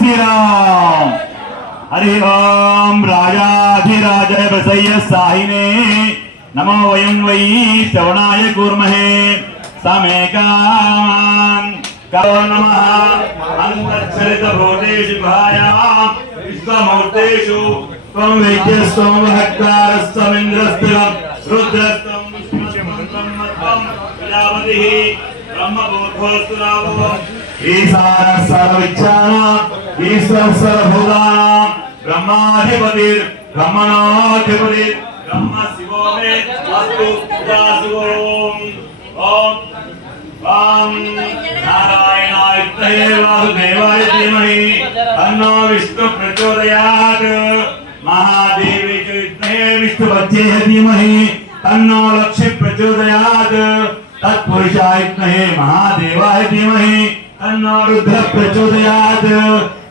श्रीराम हरि ओम राजाधिराज बसय्य साहिने नमो वयं वै श्रवणाय कुर्महे समेकान् करो नमः अन्तश्चरित भूतेषु भायां विश्वमूर्तेषु त्वं वैद्यस्त्वं महत्कारस्त्वमिन्द्रस्त्वं रुद्रस्त्वं विष्णुस्त्वं प्रजापतिः ब्रह्मभूतोऽस्तुरावो ईशान सर्वविज्ञान ईश्वर सर्वभूतानां ब्रह्माधिपतिर् ब्रह्मणाधिपतिर् ब्रह्म शिवो मे अस्तु दासुओम ओम वां नारायणाय वासुदेवाय धीमहि तन्नो विष्णु प्रचोदयात् महादेवी च विष्णुपत्ये धीमहि तन्नो लक्ष्मी प्रचोदयात् तत्पुरुषाय विद्महे महादेवाय धीमहि तन्नो रुद्र प्रचोदयात्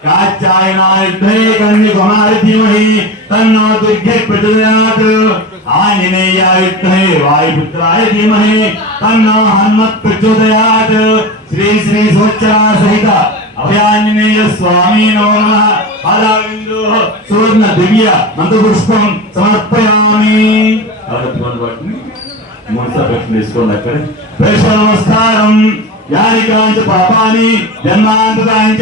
कात्यायनाय विद्महे कन्याकुमारी धीमहि तन्नो दुर्गे प्रचोदयात् आंजनेयाय विद्महे वायुपुत्राय धीमहि तन्नो हनुमत् प्रचोदयात् श्री श्री सोच्चरा सहित अभयाञ्जनेय स्वामी नमः पादाबिन्दु सुवर्ण दिव्य मंत्रपुष्पं समर्पयामि नमस्कारं यानिकांच पापानि जन्मान्तरांच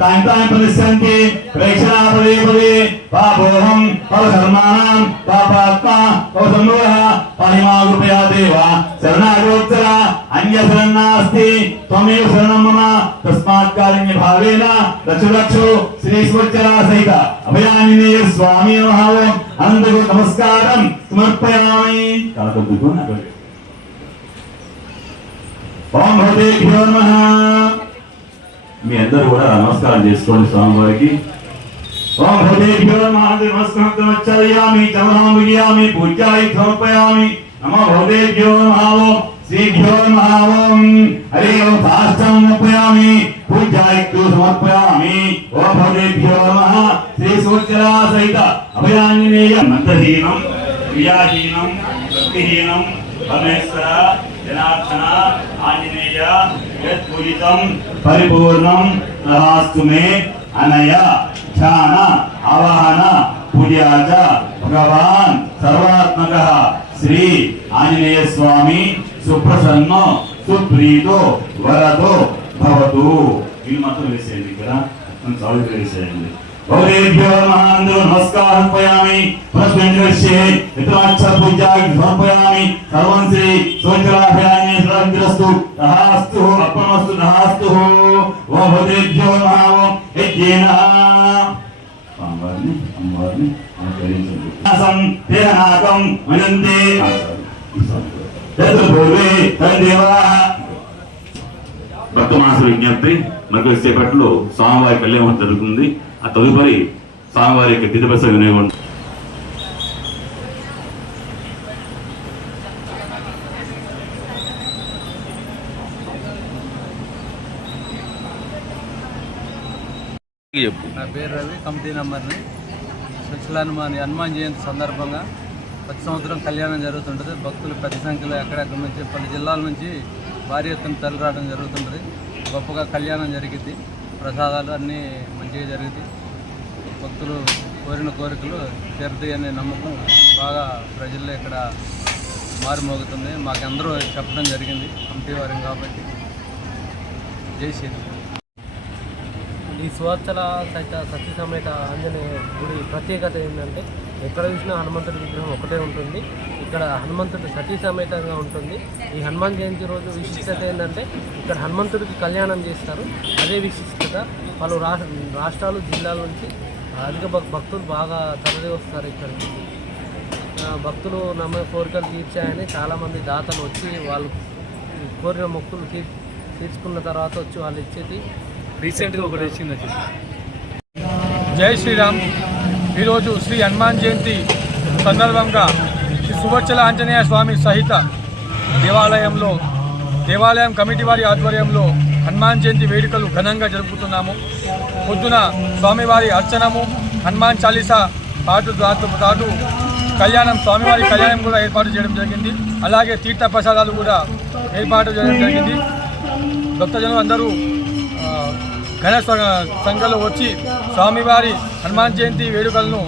तानि परिसन्ति प्रेक्षणा पदे पदे पापोऽहं पापधर्माणां पापात्मा पापसम्भवः पाहिमां कृपया देव शरणागतोत्तरा अन्यशरणं नास्ति त्वमेव शरणं मम तस्मात् कारुण्य भावेन रक्षो श्री स्वच्चरा सहित अभयाञ्जनेय स्वामी नमः अनन्तको नमस्कारं समर्पयामि ओम भगवतेभ्यो नमः మీ అందరూ కూడా నమస్కారం చేసుకోండి స్వామివారికి ఓం భగవतेभ्यो नमः నమస్కారమచ్చయామి చమనామియామి పూజ్యాయ సమర్పయామి నమో భగవतेभ्यो नमः ఓం శ్రీభ్యో నమः ఓం హరి ఓం సాష్టం సమర్పయామి పూజ్యాయ సమర్పయామి ఓం భగవतेभ्यो नमः శ్రీ సోచరా సహిత అభయాञ्जनेय మంత్రహీనం క్రియాహీనం భక్తిహీనం పరమేశ్వర जनार्दन आंजनेय यत्पूजितं परिपूर्णं तदास्तु मे अनया ध्यान आवाहन पूजा च भगवान् सर्वात्मकः श्री आंजनेय स्वामी सुप्रसन्नो सुप्रीतो वरदो भवतु इल् मात्र वेसेयंడి ఇక్కడ మనం సాల్వ్ చేసేయండి भगवतेभ्यो नमस्कार समर्पयामि पुनस्मिन्नविषये यत्राच्छ पूजाय समर्पयामि सर्वं श्री सोचराभयानि सर्वं तहास्तु अर्पणमस्तु तहास्तु ओम भगवतेभ्यो नमः यज्ञेन अम्बार्नि आचरिंचंడి असं तेनाकं मनन्ते यत्र पूर्वे तदेवा భక్తమాస విజ్ఞప్తి మనకు సేపట్లో స్వామివారి కళ్యాణం జరుగుతుంది ఆ తదుపరి స్వామివారి యొక్క తిరుపతి వినియోగం నా పేరు రవి కమిటీ నంబర్ని స్వచ్ఛలాన్ని హనుమాన్ జయంతి సందర్భంగా ప్రతి సంవత్సరం కళ్యాణం జరుగుతుంటుంది. భక్తులు పెద్ద సంఖ్యలో ఎక్కడెక్కడి నుంచి పలు జిల్లాల నుంచి భారీ ఎత్తున తరలి రావడం జరుగుతుంటుంది. గొప్పగా కళ్యాణం జరిగింది. ప్రసాదాలు అన్నీ మంచిగా జరిగింది. భక్తులు కోరిన కోరికలు తీరుతాయి అనే నమ్మకం బాగా ప్రజల్లో ఇక్కడ మారుమోగుతుంది. మాకందరూ చెప్పడం జరిగింది కమిటీ వారం కాబట్టి. జై శ్రీరామ్. ఈ సువర్చల సత్య సమేత ఆంజనేయ గుడి ప్రత్యేకత ఏంటంటే ఎక్కడ చూసినా హనుమంతుడి విగ్రహం ఒకటే ఉంటుంది. ఇక్కడ హనుమంతుడు సతీ సమేతంగా ఉంటుంది. ఈ హనుమాన్ జయంతి రోజు విశిష్టత ఏంటంటే ఇక్కడ హనుమంతుడికి కళ్యాణం చేస్తారు. అదే విశిష్టత. పలు రాష్ట్రాలు జిల్లాల నుంచి అధిక భక్తులు బాగా తరలి వస్తారు ఇక్కడికి. భక్తులు నమ్మే కోరికలు తీర్చాయని చాలామంది దాతలు వచ్చి వాళ్ళు కోరిన మొక్కులు తీర్చుకున్న తర్వాత వచ్చి వాళ్ళు ఇచ్చేది రీసెంట్గా ఒకటి వచ్చింది. జై శ్రీరామ్. ఈరోజు శ్రీ హనుమాన్ జయంతి సందర్భంగా శ్రీ సువర్చల ఆంజనేయ స్వామి సహిత దేవాలయం కమిటీ వారి ఆధ్వర్యంలో హనుమాన్ జయంతి వేడుకలు ఘనంగా జరుపుతున్నాము. పొద్దున స్వామివారి అర్చనము, హనుమాన్ చాలీసా పాటు కళ్యాణం, స్వామివారి కళ్యాణం కూడా ఏర్పాటు చేయడం జరిగింది. అలాగే తీర్థ ప్రసాదాలు కూడా ఏర్పాటు చేయడం జరిగింది. భక్తజనులు అందరూ ఘన సంఖ్యలో వచ్చి స్వామివారి హనుమాన్ జయంతి వేడుకలను